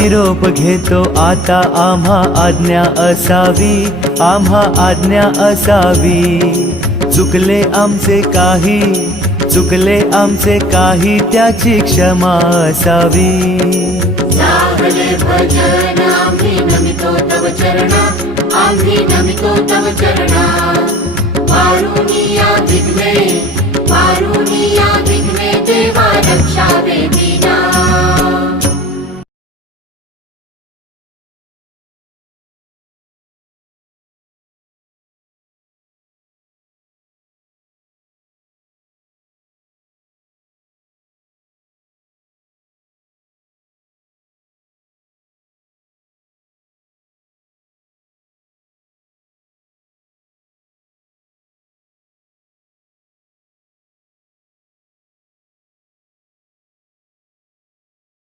निरोप घेतो आता, आम्हा आज्ञा असावी, आम्हा आज्ञा असावी. चुकले आमचे काही, चुकले आमचे काही, त्याची क्षमा असावी. लागले भजन आम्ही नमितो तव चरणा, आम्ही नमितो तव चरणा. पारुनिया विघ्ने, पारुनिया विघ्ने, देवा रक्षावे दीना.